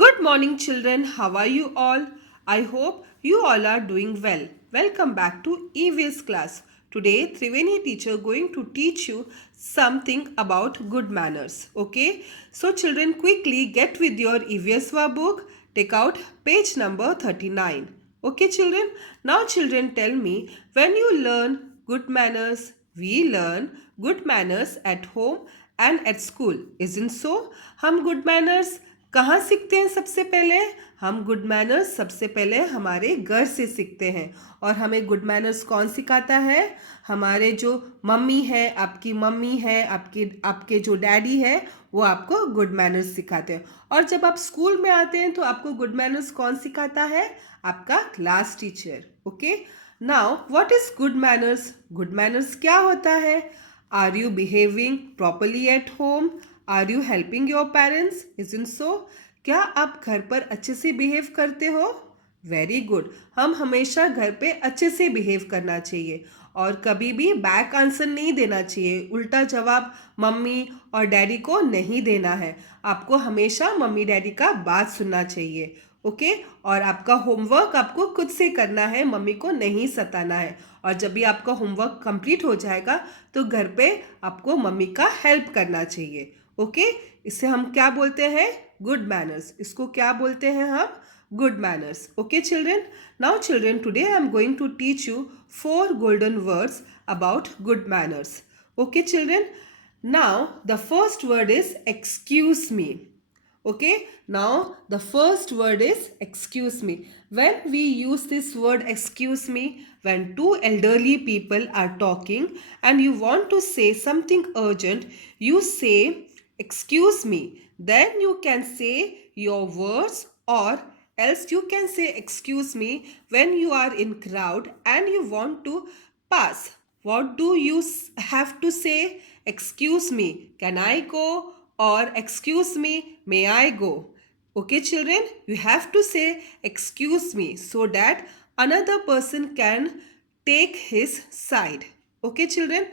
Good morning, children. How are you all? I hope you all are doing well. Welcome back to EVS class. Today, Triveni teacher going to teach you something about good manners. Okay? So, children, quickly get with your EVS book. Take out page number 39. Okay, children? Now, children, tell me when you learn good manners, we learn good manners at home and at school. Isn't so? हम good manners कहाँ सीखते हैं? सबसे पहले हम good manners सबसे पहले हमारे घर से सीखते हैं। और हमें गुड मैनर्स कौन सिखाता है? हमारे जो मम्मी है, आपकी मम्मी है, आपके जो डैडी है, वो आपको गुड मैनर्स सिखाते हैं। और जब आप स्कूल में आते हैं तो आपको गुड मैनर्स कौन सिखाता है? आपका class teacher. Okay, now what is good manners? Good manners क्या होता है? Are you behaving properly at home? Are you helping your parents? Isn't so? क्या आप घर पर अच्छे से बिहेव करते हो? Very good. हम हमेशा घर पे अच्छे से बिहेव करना चाहिए और कभी भी बैक आंसर नहीं देना चाहिए। उल्टा जवाब मम्मी और डैडी को नहीं देना है। आपको हमेशा मम्मी डैडी का बात सुनना चाहिए। ओके, और आपका होमवर्क आपको खुद से करना है, मम्मी को नहीं सताना है। और जब भी आपका होमवर्क कंप्लीट हो जाएगा तो घर पे आपको मम्मी का हेल्प करना चाहिए। ओके, इसे हम क्या बोलते हैं? Good manners. इसको क्या बोलते हैं हम? Good manners. Okay children, now children, today I am going to teach you 4 golden words about good manners. Okay children, now the first word is excuse me. Okay, now the first word is excuse me. When we use this word excuse me, when two elderly people are talking and you want to say something urgent, you say excuse me. Then you can say your words, or else you can say excuse me when you are in crowd and you want to pass. What do you have to say? Excuse me, can I go? Or excuse me, may I go? Okay children, you have to say excuse me so that another person can take his side. Okay children,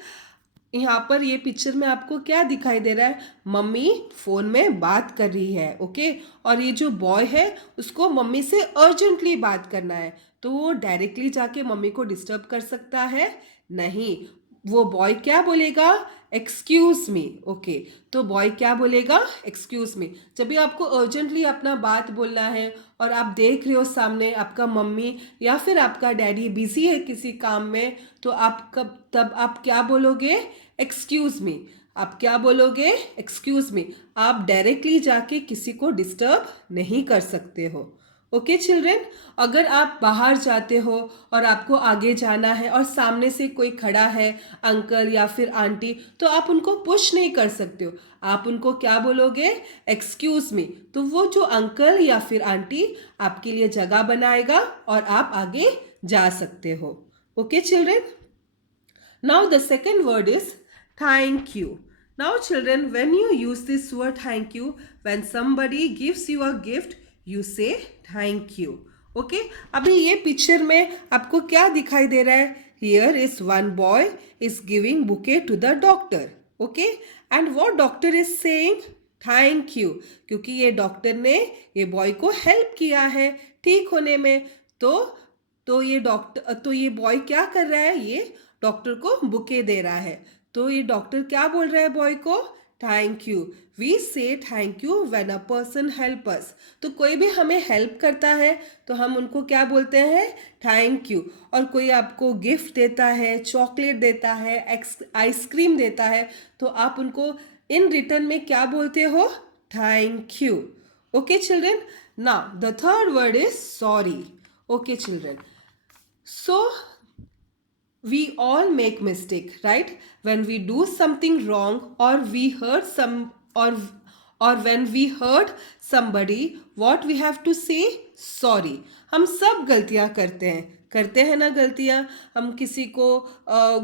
यहाँ पर ये picture में आपको क्या दिखाई दे रहा है? Mummy phone में बात कर रही है। ओके, और ये जो बॉय है उसको मम्मी से अर्जेंटली बात करना है, तो वो डायरेक्टली जाके मम्मी को डिस्टर्ब कर सकता है? नहीं। वो बॉय क्या बोलेगा? Excuse me. ओके, तो बॉय क्या बोलेगा? Excuse me. जब भी आपको अर्जेंटली अपना बात बोलना है और आप देख रहे हो सामने आपका मम्मी या फिर आपका डैडी बिजी है किसी काम में, तो तब आप क्या बोलोगे? Excuse me. आप क्या बोलोगे? Excuse me. आप डायरेक्टली जाके किसी को डिस्टर्ब नहीं कर सकते हो। ओके चिल्ड्रेन, अगर आप बाहर जाते हो और आपको आगे जाना है और सामने से कोई खड़ा है, अंकल या फिर आंटी, तो आप उनको पुश नहीं कर सकते हो। आप उनको क्या बोलोगे? Excuse me. तो वो जो अंकल या फिर आंटी आपके लिए जगह बनाएगा और आप आगे जा सकते हो। Okay children, now the second word is thank you. Now children, when you use this word thank you, when somebody gives you a gift, you say thank you. Okay, अभी ये पिक्चर में आपको क्या दिखाई दे रहा है? Here is one boy is giving bouquet to the doctor. Okay, and what doctor is saying? Thank you, क्योंकि ये डॉक्टर ने ये बॉय को हेल्प किया है ठीक होने में। तो ये बॉय क्या कर रहा है? ये डॉक्टर को बुके दे रहा है। तो ये डॉक्टर क्या बोल रहा है बॉय को? Thank you. वी से thank you when a person help us. तो कोई भी हमें हेल्प करता है तो हम उनको क्या बोलते हैं? Thank you. और कोई आपको गिफ्ट देता है, चॉकलेट देता है, आइसक्रीम देता है, तो आप उनको इन रिटर्न में क्या बोलते हो? Thank you. Okay children, now the third word is sorry. Okay children, so we all make mistake, right? When we do something wrong or we hurt some or when we hurt somebody, what we have to say? Sorry. हम सब गलतियां करते हैं ना गलतियां। हम किसी को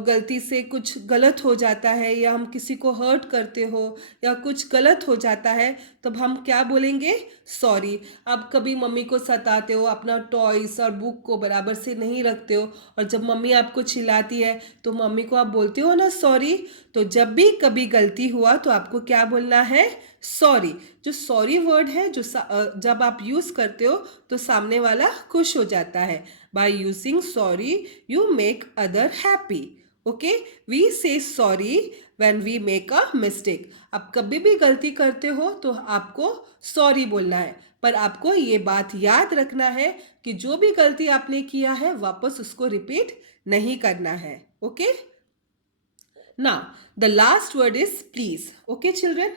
गलती से कुछ गलत हो जाता है या हम किसी को हर्ट करते हो या कुछ गलत हो जाता है, तब हम क्या बोलेंगे? सॉरी। अब कभी मम्मी को सताते हो, अपना टॉयस और बुक को बराबर से नहीं रखते हो और जब मम्मी आपको चिल्लाती है तो मम्मी को आप बोलते हो ना सॉरी। तो जब भी कभी गलती हुआ तो आपको क्या बोलना है? सॉरी। जो सॉरी वर्ड है जब आप यूज़ करते हो तो सामने वाला खुश हो जाता है. By using sorry you make other happy. Okay, we say sorry when we make a mistake. आप कभी भी गलती करते हो तो आपको सॉरी बोलना है, पर आपको ये बात याद रखना है कि जो भी गलती आपने किया है वापस उसको रिपीट नहीं करना है. Okay, now the last word is please. Okay children,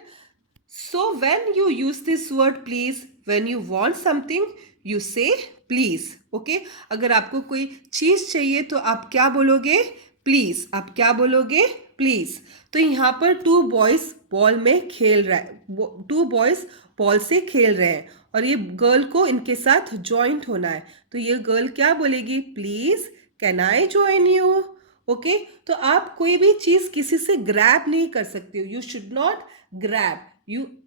so when you use this word please, when you want something you say please. Okay, अगर आपको कोई चीज चाहिए तो आप क्या बोलोगे? प्लीज. आप क्या बोलोगे? प्लीज. तो यहाँ पर टू बॉयज बॉल में खेल रहा है, टू बॉयज बॉल से खेल रहे हैं और ये गर्ल को इनके साथ ज्वाइंट होना है. तो ये गर्ल क्या बोलेगी? Please can I join you. Okay, तो आप कोई भी चीज किसी से ग्रैब नहीं कर सकते हो. You should not grab.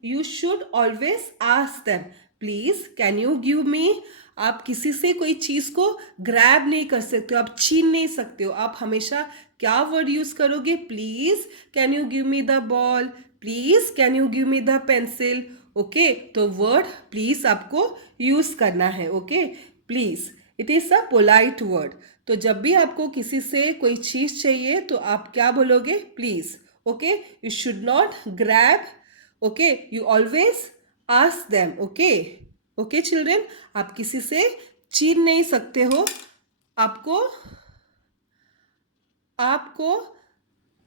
You should always ask them please can you give me. आप किसी से कोई चीज को ग्रैब नहीं कर सकते हो, आप छीन नहीं सकते हो. आप हमेशा क्या वर्ड यूज करोगे? Please can you give me the ball, please can you give me the pencil. Okay, तो वर्ड प्लीज आपको यूज करना है. Okay, please it is a polite word. तो जब भी आपको किसी से कोई चीज चाहिए तो आप क्या बोलोगे? Please. Okay, you should not grab. Okay, you always ask them. Okay, okay children, आप किसी से छीन नहीं सकते हो. आपको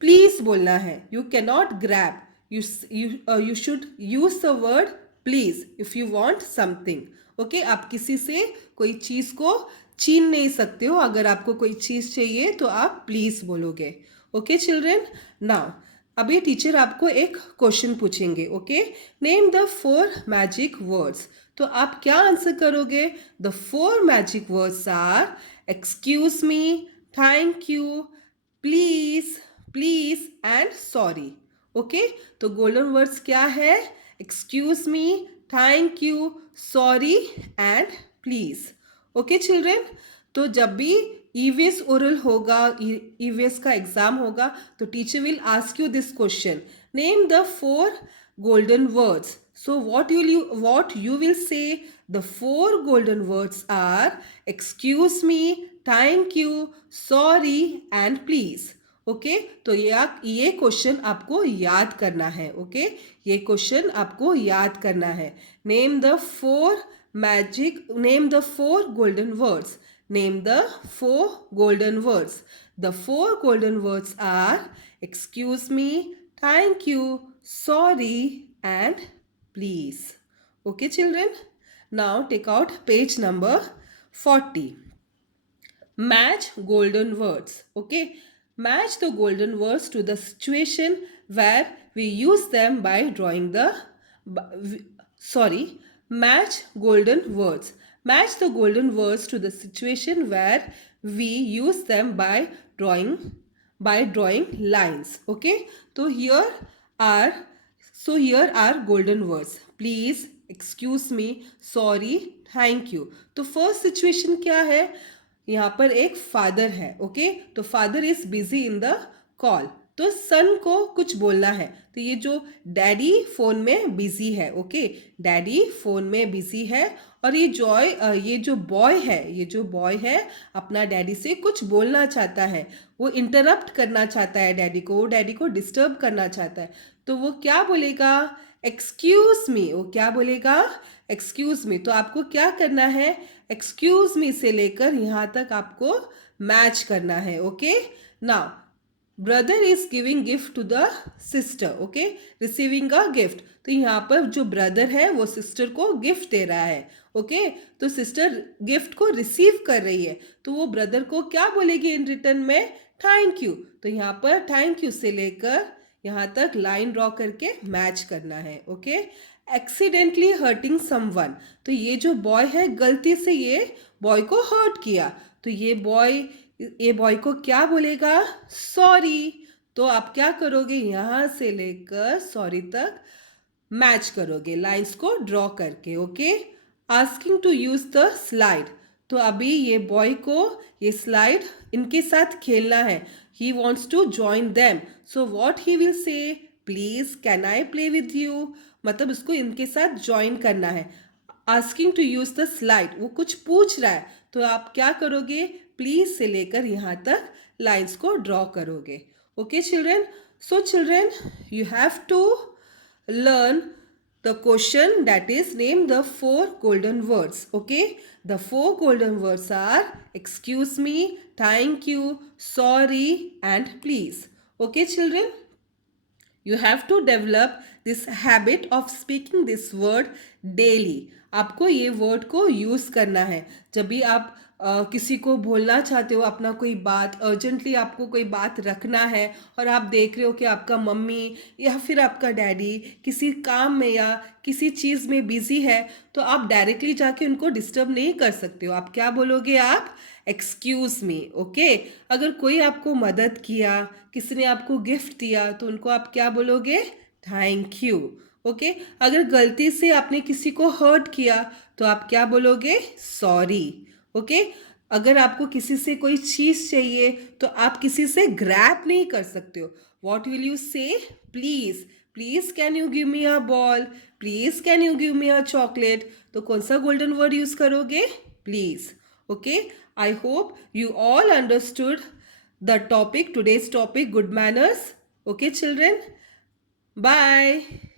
प्लीज बोलना है. You can not grab. You should use the word please if you want something. Okay, आप किसी से कोई चीज को छीन नहीं सकते हो. अगर आपको कोई चीज चाहिए तो आप प्लीज बोलोगे. ओके चिल्ड्रेन, नाउ अभी टीचर आपको एक क्वेश्चन पूछेंगे. Okay, name the 4 magic words. तो आप क्या आंसर करोगे? The 4 magic words are excuse me, thank you, please, please and sorry. Okay, तो गोल्डन वर्ड्स क्या है? Excuse me, thank you, sorry and please. Okay children, तो जब भी ईवीएस ओरल होगा, ईवीएस का एग्जाम होगा, तो teacher will ask you this question, name the 4 golden words. So what you will say? The 4 golden words are excuse me, thank you, sorry and please. Okay, तो ये question आपको याद करना है. ओके, ये क्वेश्चन आपको याद करना है. Name the 4 golden words. Name the 4 golden words. The 4 golden words are excuse me, thank you, sorry and please. Okay children, now take out page number 40. Match golden words. Okay, match the golden words to the situation where we use them by drawing the match golden words. Match the golden words to the situation where we use them by drawing lines. Okay, so here are golden words. Please, excuse me, sorry, thank you. तो first situation क्या है? यहाँ पर एक father है. Okay, तो father is busy in the call. तो सन को कुछ बोलना है. तो ये जो डैडी फोन में बिजी है. ओके, डैडी फोन में बिजी है और ये जो बॉय है अपना डैडी से कुछ बोलना चाहता है. वो इंटरप्ट करना चाहता है डैडी को डिस्टर्ब करना चाहता है. तो वो क्या बोलेगा? Excuse me. वो क्या बोलेगा? Excuse me. तो आपको क्या करना है? एक्सक्यूज मी से लेकर यहाँ तक आपको मैच करना है. Okay, now brother is giving gift to the sister. Okay, receiving a gift. तो यहाँ पर जो ब्रदर है वो सिस्टर को गिफ्ट दे रहा है. ओके, तो सिस्टर गिफ्ट को रिसीव कर रही है. तो वो ब्रदर को क्या बोलेगी इन रिटर्न में? Thank you. तो यहाँ पर थैंक यू से लेकर यहाँ तक लाइन ड्रॉ करके मैच करना है. Okay, accidentally hurting someone. तो ये जो बॉय है गलती से ये बॉय को हर्ट किया. तो ये बॉय को क्या बोलेगा? सॉरी. तो आप क्या करोगे? यहाँ से लेकर सॉरी तक मैच करोगे लाइंस को ड्रॉ करके. Okay, asking to use the slide. तो अभी ये बॉय को ये स्लाइड इनके साथ खेलना है. He wants to join them. So what he will say? Please can I play with you. मतलब उसको इनके साथ ज्वाइन करना है. Asking to use the slide, वो कुछ पूछ रहा है तो आप क्या करोगे, प्लीज से लेकर यहाँ तक लाइंस को ड्रॉ करोगे. Okay children, so children you have to learn the question, that is name the four golden words. Okay, the four golden words are excuse me, thank you, sorry and please. Okay children, you have to develop this habit of speaking this word daily. आपको ये word को use करना है जब भी आप किसी को बोलना चाहते हो अपना कोई बात, अर्जेंटली आपको कोई बात रखना है और आप देख रहे हो कि आपका मम्मी या फिर आपका डैडी किसी काम में या किसी चीज़ में बिजी है, तो आप डायरेक्टली जाके उनको डिस्टर्ब नहीं कर सकते हो. आप क्या बोलोगे, आप एक्सक्यूज़ मी. ओके, अगर कोई आपको मदद किया, किसी ने आपको गिफ्ट दिया, तो उनको आप क्या बोलोगे, थैंक यू. ओके, अगर गलती से आपने किसी को हर्ट किया तो आप क्या बोलोगे, सॉरी. ओके, अगर आपको किसी से कोई चीज़ चाहिए तो आप किसी से ग्रैब नहीं कर सकते हो. व्हाट विल यू से, please, please can you give me a ball, please can you give me a chocolate. तो कौन सा गोल्डन वर्ड यूज़ करोगे, please. Okay, I hope you all understood the topic, today's topic, good manners. Okay children, bye.